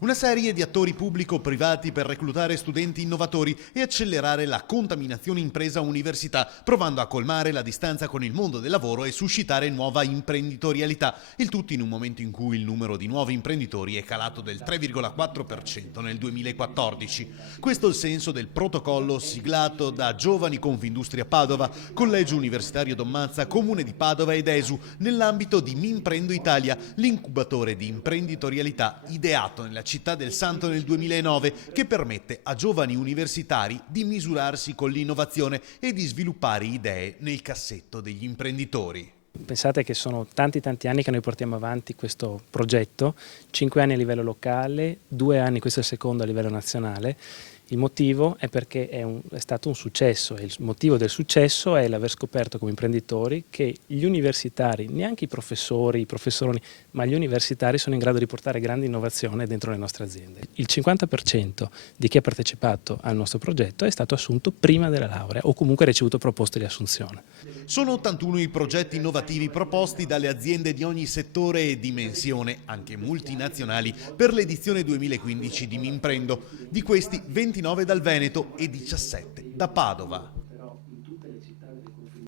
Una serie di attori pubblico-privati per reclutare studenti innovatori e accelerare la contaminazione impresa-università, provando a colmare la distanza con il mondo del lavoro e suscitare nuova imprenditorialità. Il tutto in un momento in cui il numero di nuovi imprenditori è calato del 3,4% nel 2014. Questo è il senso del protocollo siglato da Giovani Confindustria Padova, Collegio Universitario Don Mazza, Comune di Padova ed ESU, nell'ambito di Minprendo Italia, l'incubatore di imprenditorialità ideato nella città del Santo nel 2009, che permette a giovani universitari di misurarsi con l'innovazione e di sviluppare idee nel cassetto degli imprenditori. Pensate che sono tanti anni che noi portiamo avanti questo progetto, 5 anni a livello locale, 2 anni, questo è il secondo, a livello nazionale. Il motivo è perché è stato un successo e il motivo del successo è l'aver scoperto come imprenditori che gli universitari, neanche i professoroni, ma gli universitari sono in grado di portare grande innovazione dentro le nostre aziende. Il 50% di chi ha partecipato al nostro progetto è stato assunto prima della laurea o comunque ha ricevuto proposte di assunzione. Sono 81 i progetti innovativi proposti dalle aziende di ogni settore e dimensione, anche multinazionali, per l'edizione 2015 di Minprendo. Di questi 29 dal Veneto e 17 da Padova.